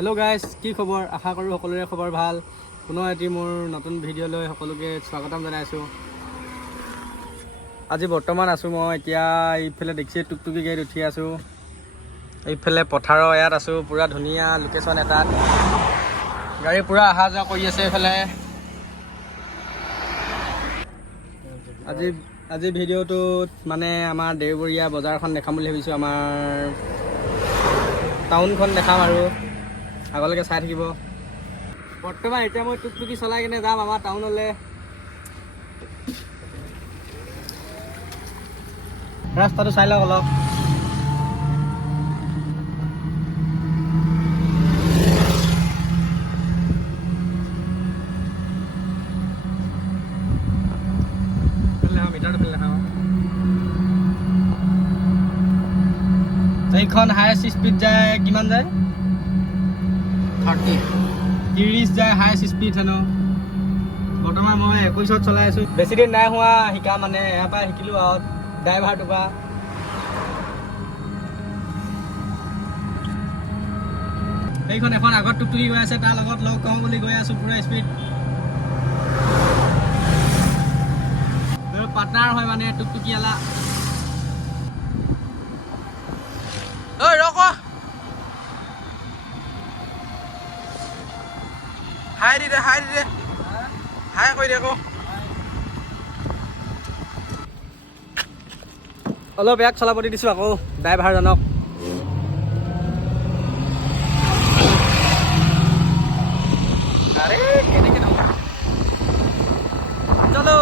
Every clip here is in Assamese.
হেল্ল' গাইজ, কি খবৰ? আশা কৰোঁ সকলোৰে খবৰ ভাল। পুনৰ এটি মোৰ নতুন ভিডিঅ'লৈ সকলোকে স্বাগতম জনাইছোঁ। আজি বৰ্তমান আছোঁ মই এতিয়া এইফালে দেখিছে টুকটুকি গাড়ীত উঠি আছোঁ। এইফালে পথাৰৰ ইয়াত আছোঁ, পূৰা ধুনীয়া লোকেশ্যন এটাত। গাড়ী পূৰা অহা যোৱা কৰি আছে এইফালে। আজি ভিডিঅ'টোত মানে আমাৰ দেওবৰীয়া বজাৰখন দেখাম বুলি ভাবিছোঁ। আমাৰ টাউনখন দেখাম আৰু আগলৈকে চাই থাকিব। বৰ্তমান এতিয়া মই টুকটুকি চলাই কিনে যাম আমাৰ টাউনলৈ। ৰাস্তাটো চাই লওক অলপ। এইখন হায়েষ্ট স্পীড যায়, কিমান যায়? 30 যায় হায়েষ্ট স্পীড হেনো। বৰ্তমান মই 21ত চলাই আছোঁ। বেছি দিন নাই হোৱা শিকা, মানে ইয়াৰ পৰা শিকিলোঁ আৰু ড্ৰাইভাৰটোৰ পৰা। সেইখন এখন আগত টুকটুকি গৈ আছে, তাৰ লগত লগ কওঁ বুলি গৈ আছোঁ পূৰা স্পীড। পাৰ্টনাৰ হয় মানে টুকটুকিয়ালা। ঐ ৰখ, হাই দি দে হাই কৰি দে আকৌ। অলপ ইয়াক চলাব দি দিছোঁ আকৌ ড্ৰাইভাৰজনক। আৰে কেনেকৈ নহয় চলো।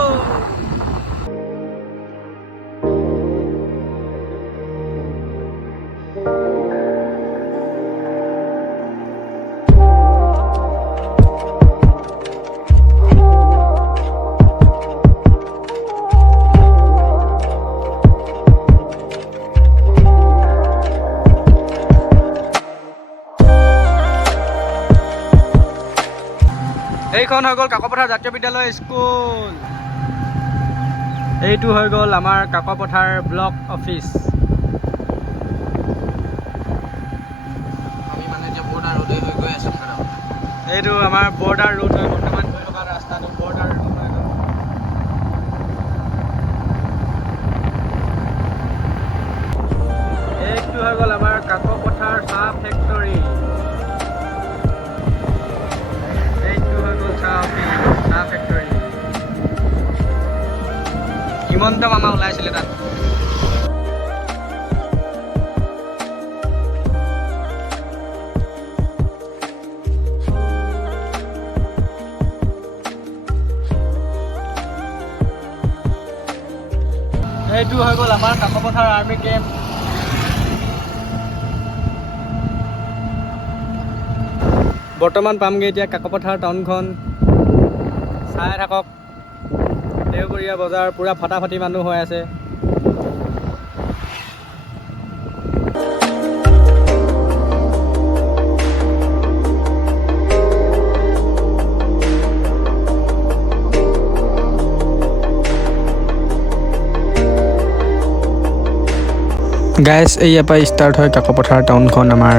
এইখন হৈ গ'ল কাকপথাৰ জাতীয় বিদ্যালয় স্কুল। এইটো হৈ গ'ল আমাৰ কাকপথাৰ ব্লক অফিচ। আমি মানে এতিয়া বৰ্ডাৰ ৰোড হৈ গৈ আছোঁ। এইটো আমাৰ বৰ্ডাৰ ৰোড হৈ বৰ্তমান গৈ থকা ৰাস্তাটো বৰ্ডাৰ ৰোড হৈ গ'ল। এইটো হৈ গ'ল আমাৰ কাকপথাৰ চাহ ফেক্টৰী। চাহ ফেক্টৰী। হিমন্ত মামা ওলাইছিলে তাত। এইটো হৈ গ'ল আমাৰ কাকপথাৰ আৰ্মি কেম্প। বৰ্তমান পামগৈ এতিয়া কাকপথাৰ টাউনখন। চাই থাকক, দেওবৰীয়া বজাৰ পূৰা ফটাফটি মানুহ হৈ আছে। গাইজ, ইয়াৰ পৰা ষ্টাৰ্ট হয় কাকপথাৰ টাউনখন আমাৰ।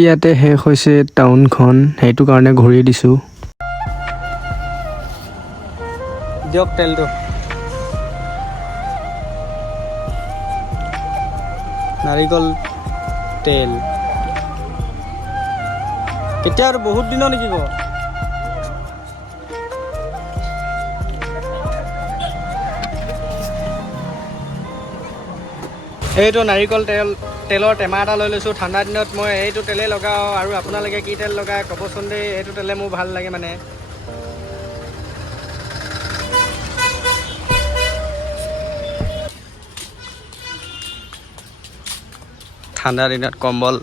ইয়াতে শেষ হৈছে টাউনখন, সেইটো কাৰণে ঘূৰি দিছোঁ। দিয়ক তেলটো। নাৰিকল তেল কেতিয়া আৰু বহুত দিনৰ নেকি ক? এইটো নাৰিকল তেলৰ টেমা এটা লৈ লৈছোঁ। ঠাণ্ডা দিনত মই এইটো তেলেই লগাওঁ, আৰু আপোনালোকে কি তেল লগায় ক'বচোন দেই। এইটো তেলে মোৰ ভাল লাগে মানে। ঠাণ্ডা দিনত কম্বল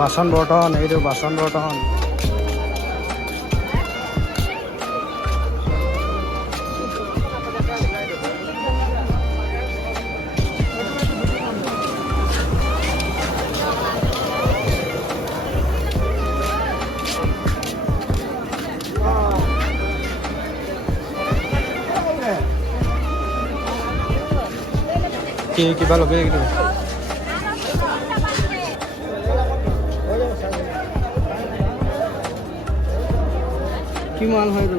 বাচন বৰ্তন এইটো বাচন বৰ্তন কিবা লগে কিন্তু কিমান হয় তো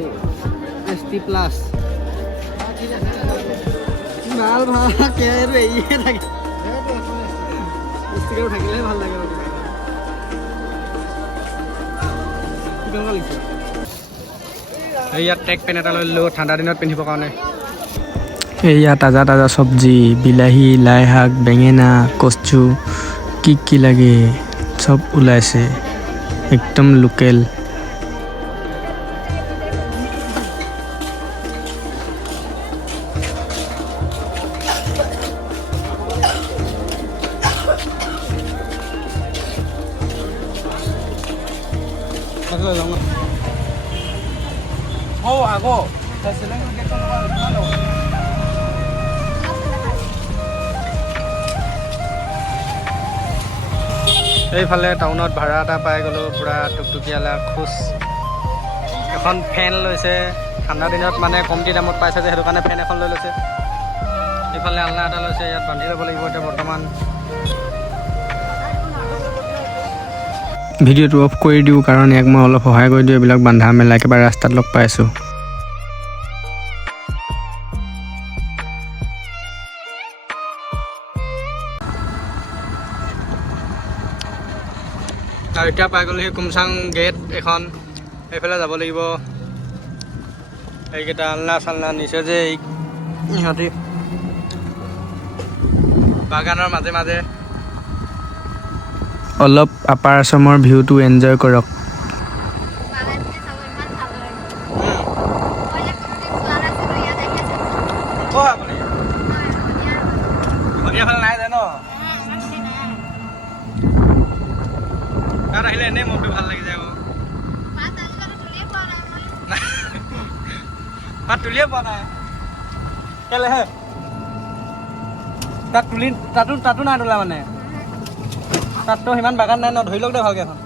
ST প্লাস ভাল ভাল কেৰ এইয়ে থাকে ষ্টিকাৰ থাকিলে ভাল লাগে কিমান লাগিছে এইয়া ট্ৰেক পেন এটা লৈ লো ঠাণ্ডা দিনত পিন্ধিবৰ কাৰণে এইয়া তাজা তাজা চব্জি বিলাহী লাই শাক বেঙেনা কচু কি লাগে সব ওলাইছে একদম লোকেল এইফালে টাউনত ভাড়া এটা পাই গ'লো পুৰা টুকটুকিয়ালা খোজ এখন ফেন লৈছে ঠাণ্ডা দিনত মানে কমটি দামত পাইছে যে সেইটো কাৰণে ফেন এখন লৈ লৈছে এইফালে আলনা এটা লৈছে ইয়াত বান্ধি ল'ব লাগিব এতিয়া বৰ্তমান ভিডিঅ'টো অফ কৰি দিওঁ কাৰণ ইয়াক মই অলপ সহায় কৰি দিওঁ এইবিলাক বান্ধা মেলা একেবাৰে ৰাস্তাত লগ পাইছোঁ আৰু এতিয়া পাই গ'লোহি কুমচাং গেট এখন এইফালে যাব লাগিব এইকেইটা আলনা চালনা নিছে যে ইহঁতি বাগানৰ মাজে মাজে অলপ আপাৰ আছামৰ ভিউটো এনজয় কৰক আহিলে এনেই মনটো ভাল লাগি যায় তাত তুলিয়ে পোৱা নাই কেলেহে তাতো নাই তোলা মানে তাততো সিমান বাগান নাই ন ধৰি লওক দে ভালকে এখন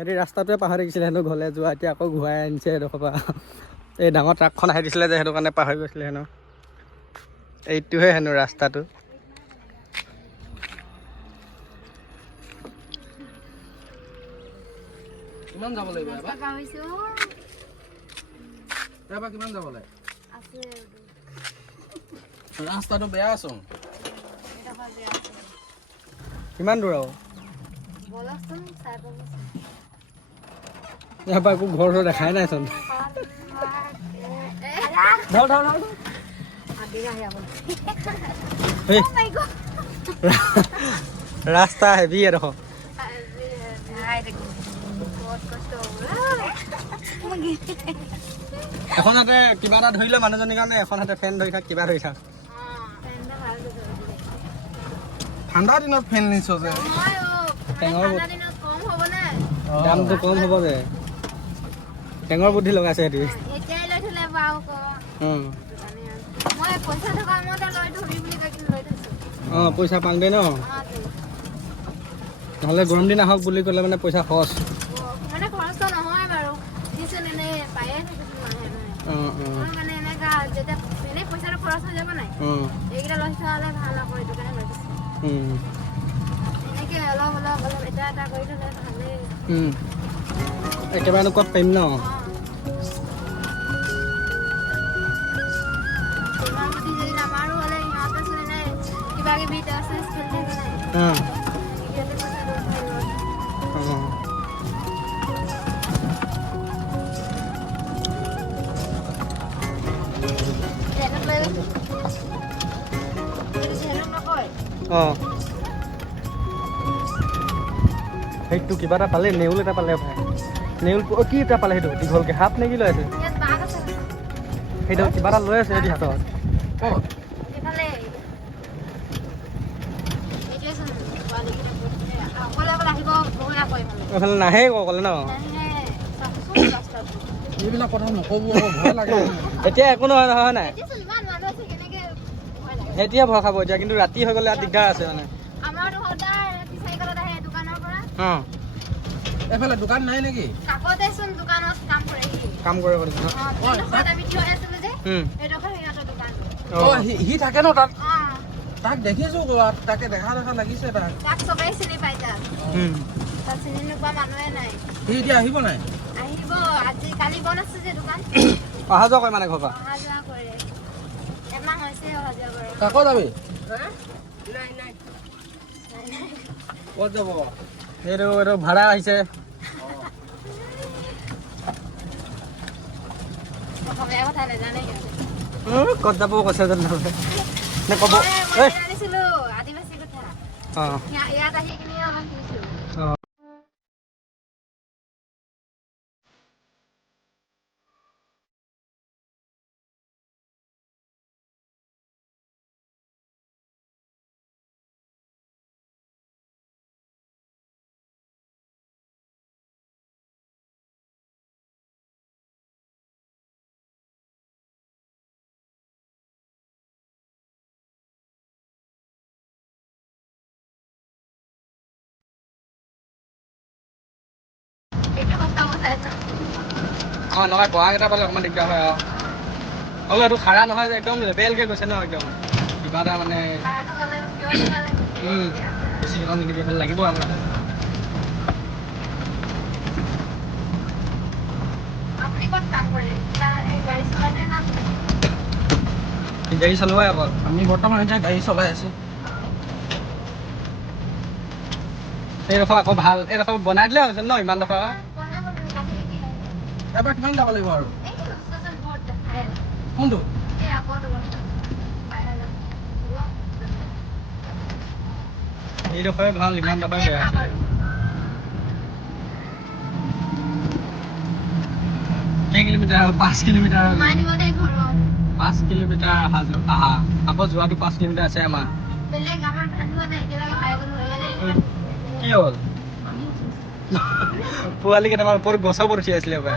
সিহঁতি ৰাস্তাটোৱে পাহৰি গৈছিলে হেনো ঘৰলৈ যোৱা এতিয়া আকৌ ঘূৰাই আনিছে এডোখৰ পৰা এই ডাঙৰ ট্ৰাকখন আহি দিছিলে যে সেইটো কাৰণে পাহৰি গৈছিলে হেনো এইটোহে হেনো ৰাস্তাটো কিমান যাব লাগিব এবাৰ কিমান যাব লাগে ৰাস্তাটো বেয়া আছো কিমান দূৰ আৰু ইয়াৰ পৰা একো ঘৰ দেখাই নাইচোন ৰাস্তা হেভি এডোখৰ এখন হাতে কিবা এটা ধৰিলে মানুহজনীৰ কাৰণে এখন হাতে ফেন ধৰি থাক কিবা ধৰি থাক ঠাণ্ডা দিনত ফেন নিছ যে দামটো কম হ'ব যে টেঙৰ বুদ্ধি লগাইছে সিহঁতি অঁ পইচা পাং দে ন নহ'লে গৰম দিন আহক বুলি ক'লে মানে পইচা খৰচ একেবাৰেনো ক'ত পাৰিম ন অঁ সেইটো কিবা এটা পালে নেউল এটা পালে ভাই নেউল কি এটা পালে সেইটো দীঘলকৈ হাত নে কি লৈ আছে সেইটো কিবা এটা লৈ আছে সিহঁতি হাতত এইফালে নাহে ক'লে ন এইবিলাক কথা নক'ব ভয় লাগে এতিয়া একো নহয় নহয় নাই এতিয়া ভয় খাব এতিয়া কিন্তু ৰাতি হৈ গ'লে দিগদাৰ আছে মানে অঁ এইফালে দোকান নাই নেকি কাম কৰে সি থাকে ন তাত তাক দেখিছো তাকে দেখা লাগিছে তাক সি এতিয়া আহিব নাই অহা যোৱা কৰে মানে ঘৰৰ পৰা কাকত যাবি ক'ত যাব এইটো ভাড়া আহিছে ক'ত যাব কৈছে যেন নে ক'ব অঁ অঁ নহয় গঁৰাল এটা পালে অকণমান দিগদাৰ হয় আৰু এইটো খাৰা নহয় যে একদম লেবেলকৈ গৈছে ন একদম কিবা এটা মানে বেছি নিদিবি লাগিব আমাৰ গাড়ী চলোৱাই আকৌ আমি বৰ্তমান এতিয়া গাড়ী চলাই আছোঁ এইডোখৰ আকৌ ভাল এইডোখৰ বনাই দিলে হৈছে ন ইমান ডোখৰ এবাৰ কিমান যাব লাগিব আৰু কোনটো এইডোখৰে ভাল ইমান ডোখৰ বেয়া কেই কিলোমিটাৰ 5 কিলোমিটাৰ 5 কিলোমিটাৰ আহা আকৌ যোৱাটো 5 কিলোমিটাৰ আছে আমাৰ কি হ'ল পোৱালি কেইটামান ওপৰত গছৰ ওপৰত উঠি আছিলে হপাই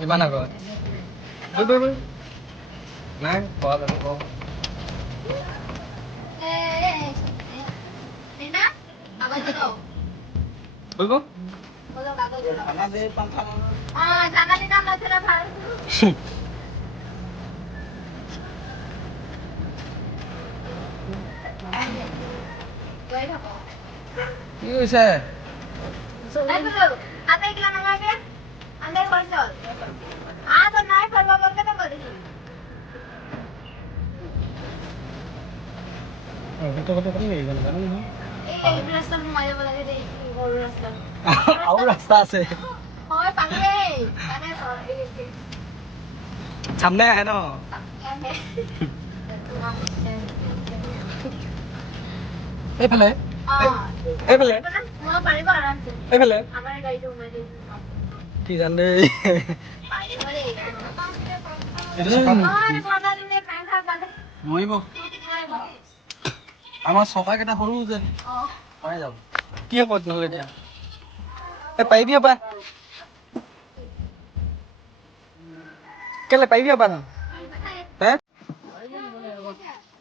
কিমান আগত নাই খোৱা যাব কি হৈছে আৰু ৰাস্তা আছে সামনে আহে ন এইফালে এইফালে এইফালে কি জান দেই মৰিব আমাৰ চকাকেইটা সৰু যে পাই যাব কি হ'ব নহ'লে এতিয়া পাৰিবি হবা কেলে পাৰিবি হবা হে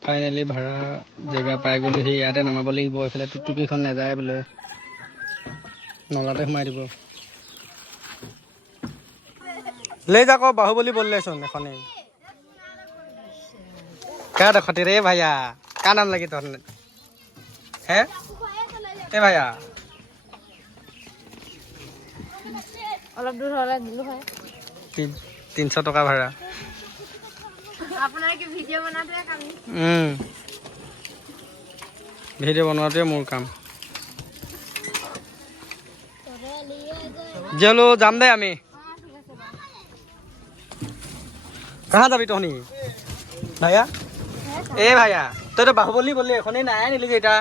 ফাইনেলি ভাড়া জেগা পাই গ'লো সি ইয়াতে নামাব লাগিব এইফালে টুকটুকিখন নাযায় বোলে নলাতে সোমাই দিব লৈ যাক বাহুবলী বললেচোন এখনেই क्या देखते रे भैया क्या नाम लगी तो है ए भैया অলপ দূৰ হ'লে দিলো হয় 300 টকা ভাড়া আপোনাৰ কি ভিডিঅ' বনাতে কাম ভিডিঅ' বনোৱাটোৱে মোৰ কাম জলো যাম দে আমি कहाँ যাবি তহনি ভাইয়া ए भैया तो बाहुबली बोले एखने নাই নিলি এটা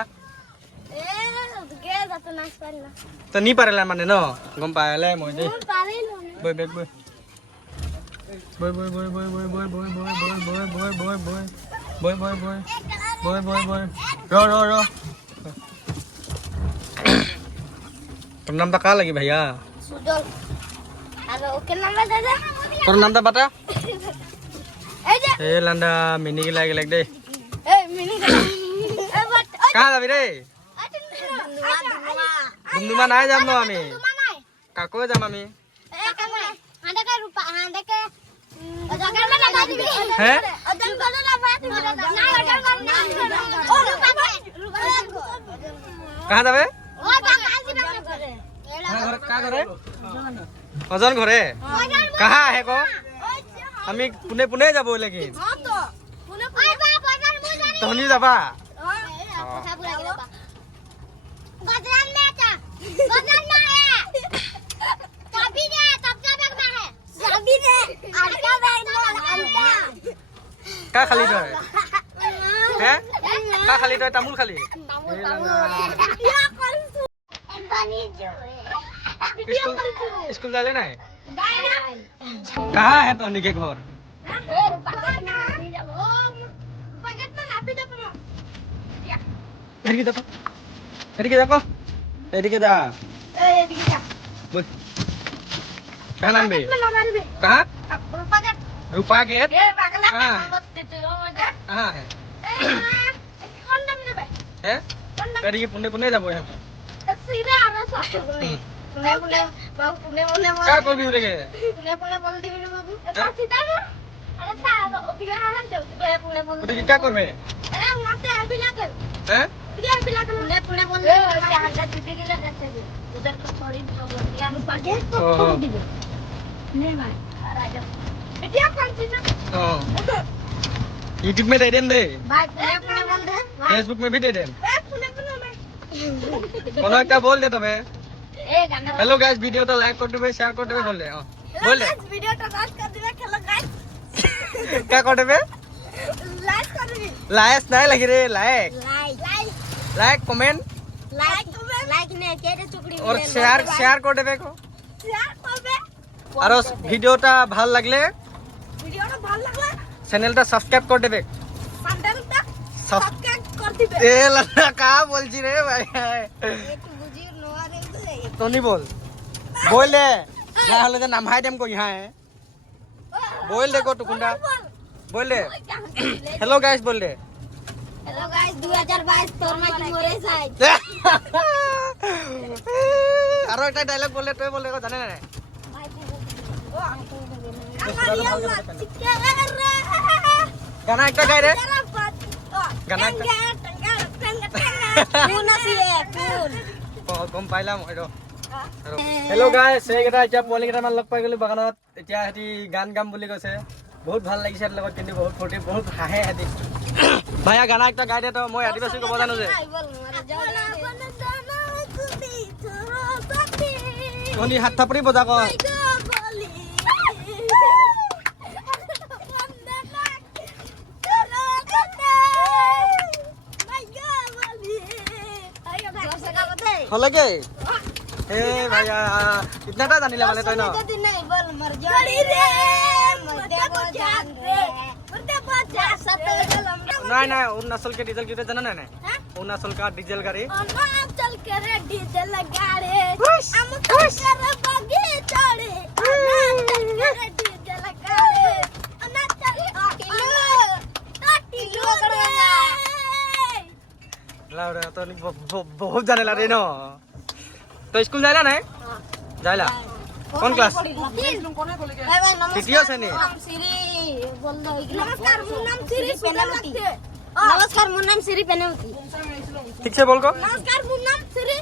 তো নি পাৰেলা মানে ন গম পালে মই দে বই বেগ বই বই বই বই বই বই বই বই বই বই বই বই বই বই বই বই বই বই ৰ তোৰ নামটা কা লাগি भैया সুজল আৰু ওকে নাম্বাৰ দে দে তোৰ নামটা বাটা ए लंडा मिनी के लागे लग दे ए मिनी कहाँ যাবি रे ডুমডুমা নাই যাম ন আমি কাকো যাম আমি হে कहाँ যাবে অজন ঘৰে कहाँ আহে ক আমি পুনে পুনে যাব लेकिन তহনি যাবা কা খালি তই হে কা খালি তই তামোল খালি स्कूल जाले नहीं कहाँ है तोहनी के घर एदिके जा बोल क्या नाम बे कहाँ रूपा गेट कहाँ है एदिके पुणे पुणे जाबो है क्या करबी रे के क्या करबे हैं यूट्यूब में दे दें दे फेसबुक में भी दे दें कोनो एक बोल दे तबे हेलो गाइस वीडियो तो लाइक कर देबे शेयर कर देबे बोल दे बोल दे वीडियो तो लाइक कर दिबे हेलो गाइस क्या कर देबे लाइक कर दिबे लाइक नहीं लगी रे like like like comment like ने केरे चुकड़ी और शेयर शेयर कर देबे को शेयर करबे और ভিডিওটা ভাল লাগলে ভিডিওটা ভালো লাগলে চ্যানেলটা সাবস্ক্রাইব করে দেবে চ্যানেলটা সাবস্ক্রাইব করে দিবে এ লালা কা বলছি রে ভাই একটু বুঝি নোয়া রে তোনি বল बोल दे না হলে যে নামাই দেম কই হ্যাঁ बोल दे को टुकुंडा बोल दे हेलो गाइस बोल दे हेलो गाइस 2022 তোর মা কি মরে যায় আর একটা ডায়লগ বললে তুই বললে কো জানে না গানা একটা গাই রে গানা একটা গম পাইলাম হয়তো হেল্ল' গাইছ এইকেইটা এতিয়া পোৱালিকেইটামান লগ পাই গ'লো বাগানত এতিয়া সিহঁতি গান গাম বুলি কৈছে বহুত ভাল লাগিছে সিহঁতৰ লগত কিন্তু বহুত ফূৰ্তি বহুত হাঁহে সিহঁতি ভাইয়া গানা একটা গাই দে তো মই আদিবাসী ক'ব জানো যে তহঁতি হাত থাপৰি বজা ক হলেগে এ ভাইয়া ইতনাটা জানিলে মানে তই ন যদি নাই বল মর জড়ি রে মধ্যে বজান রে মধ্যে বজা সাথে গেলাম নাই নাই অৰুণাচল के डीजल कितने जाना नहीं अरुणाचल का डीजल गाड़ी अरुणाचल के रे डीजल गाड़ी हम कर बगे चढ़े अरुणाचल के रे डीजल गाड़ी अरुणाचल टिलो लाउडा तो बहुत जाने ला रे न तो स्कूल जाइला नहीं जाइला कौन क्लास तृतीय श्रेणी नमस्कार मोर नाम श्री पेनावती नमस्कार मोर नाम श्री पेनावती ठीक से बोल को नमस्कार मोर नाम श्री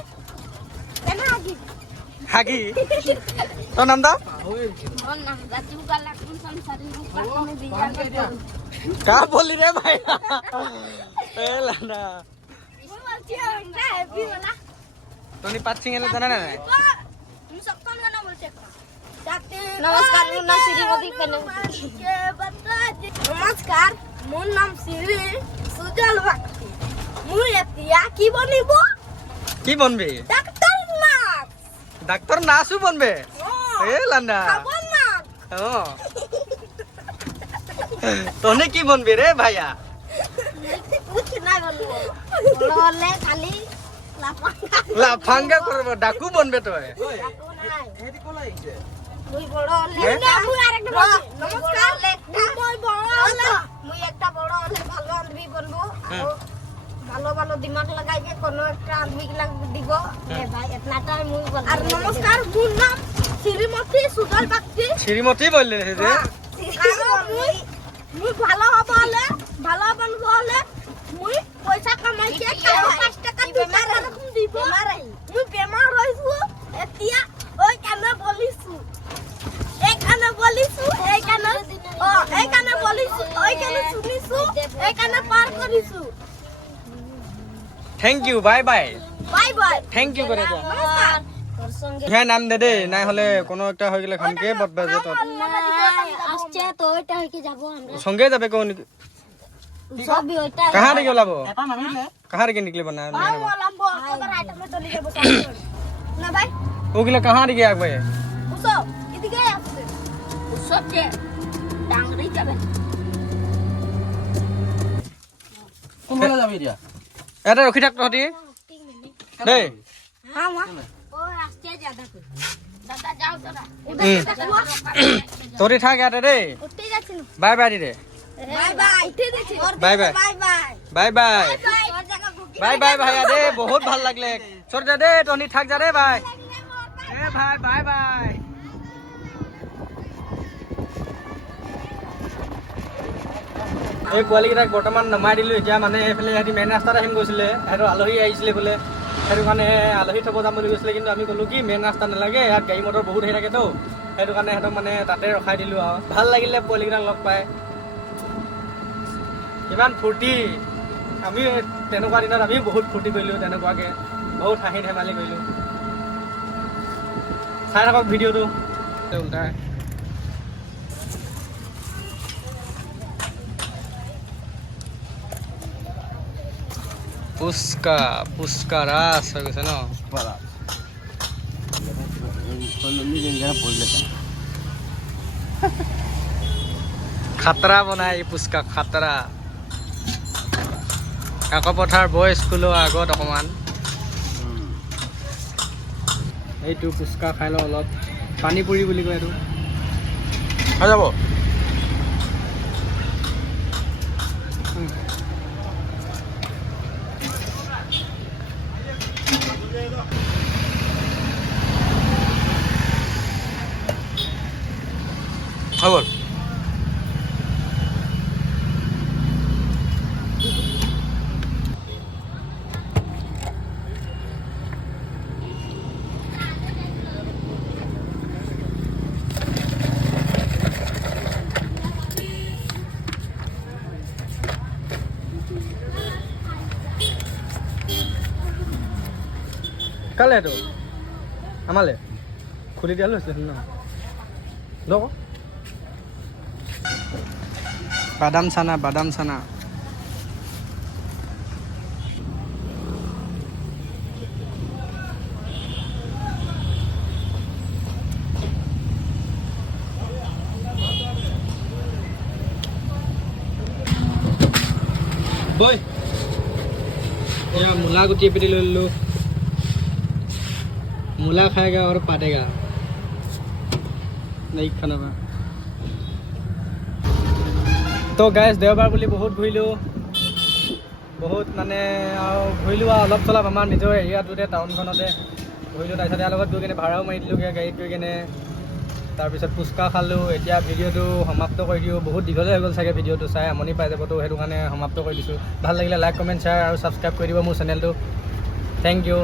पेनावती हागी तो नाम दा मोर नाम राजू काला कुन संसारी रूप में बिया क्या बोली रे भाई ए लाना तोनी पाँच सिंगल जाना नहीं नमस्कार मोर नाम श्रीमती पेनावती नमस्कार मोर नाम श्री सुजल बाकी मुई एतिया की बनिबो की बनबे डॉक्टर नाथ ডাক্তার নাসু बनबे ए लाना খাবো না ओ तोने की बनबे रे भाइया कुछ ना बोलबो बोलले खाली लाफांगा लाफांगा करबो डाकू बनबे तो ডাকো নাই হেতি কলা আইছে মুই বড় হলে না মুই আরেকটা নমস্কার মুই বড় হলে মুই একটা বড় হলে ভালো আদমি বনবো আর ভালো ভালো দিমাগ লাগাইকে কোন একটা আদমি লাগ দিব এ ভাই এতনাটা মুই বল আর নমস্কার মোর নাম শ্রীমতী সুজল বাগচি শ্রীমতী বললে রে মুই ভালো হব হলে ভালো বনবো হলে মুই পয়সা কামাইকে 5 টাকা 2 টাকা এরকম দিব মুই বেমার হইছু এতিয়া ওই কানে বলিছু এইখানে বলিছু এইখানে ও এইখানে বলিছু ওইখানে শুনিছু এইখানে পার করিছু thank you bye bye bye bye thank you করে দে নমস্কার তোর সঙ্গে হ্যাঁ নাম দে দে নাই হলে কোনো একটা হয়ে গেলে খানকে বদবে যে তো আসছে তো ওইটা হইকে যাব আমরা সঙ্গে যাবে কোন সবই ওইটা कहां रे गेलाबो এটা নামিলে कहां रे के निकले बना লম্বো তোর আইটেম চলে যাব না ভাই ওগুলা कहां रे गया भाई উসো এদিকে আসছে উসো কে ডাংরি যাবে কোন বলা যাবি দিয়া এটা রখি থাক তহতি দেই হ্যাঁ মা ও আসছে জাদা কই দাদা যাও তোরা তোরি থাক এটা রে উঠতে যাচ্ছি না বাই বাই রে বাই বাই উঠে দিছি বাই বাই বাই বাই বাই বাই তোর জায়গা বুকি বাই বাই ভাইয়া দে বহুত ভাল লাগলে ছোট দে দে তহনি থাক যা রে ভাই এ ভাই বাই বাই এই পোৱালিকেইটাক বৰ্তমান নমাই দিলোঁ এতিয়া মানে এইফালে সিহঁতি মেইন ৰাস্তাত আহিম গৈছিলে সিহঁতৰ আলহী আহিছিলে বোলে সেইটো কাৰণে আলহী থ'ব যাম বুলি কৈছিলে কিন্তু আমি ক'লোঁ কি মেইন ৰাস্তা নালাগে ইয়াত গাড়ী মটৰ বহুত আহি থাকেতো সেইটো কাৰণে সিহঁতক মানে তাতে ৰখাই দিলোঁ আৰু ভাল লাগিলে পোৱালিকেইটাক লগ পাই কিমান ফূৰ্তি আমি তেনেকুৱা দিনত আমি বহুত ফূৰ্তি কৰিলোঁ তেনেকুৱাকৈ বহুত হাঁহি ধেমালি কৰিলোঁ চাই থাকক ভিডিঅ'টো উল্টাই পুস্কা পুস্কা ৰাস হৈ গৈছে ন খাতৰা বনাই পুস্কা খাতৰা কাকপথাৰ বয় স্কুলৰ আগত অকণমান এইটো পুস্কা খাই লওঁ অলপ পানী পুৰি বুলি কয় এইটো খাই যাব হৈ গ'ল কালে এইটো আমালে খুলি দিয়া লৈছিলে ন লগ বাদাম চানা বৈ মূলা গুটি পিটি লৈ ল'লোঁ মূলা খাएगा और पाटेगा नहीं खाना बा তো গাইজ দেওবাৰ বুলি বহুত ঘূৰিলোঁ বহুত মানে আৰু ঘূৰিলোঁ আৰু অলপ চলপ আমাৰ নিজৰ এৰিয়াটোতে টাউনখনতে ঘূৰিলোঁ তাৰপিছত ইয়াৰ লগত গৈ কিনে ভাড়াও মাৰি দিলোঁগৈ গাড়ীত গৈ কিনে তাৰপিছত ফুচকা খালোঁ এতিয়া ভিডিঅ'টো সমাপ্ত কৰি দিওঁ বহুত দীঘলে হৈ গ'ল চাগে ভিডিঅ'টো চাই আমনি পাই যাবতো সেইটো কাৰণে সমাপ্ত কৰি দিছোঁ ভাল লাগিলে লাইক কমেণ্ট শ্বেয়াৰ আৰু ছাবস্ক্ৰাইব কৰি দিব মোৰ চেনেলটো থেংক ইউ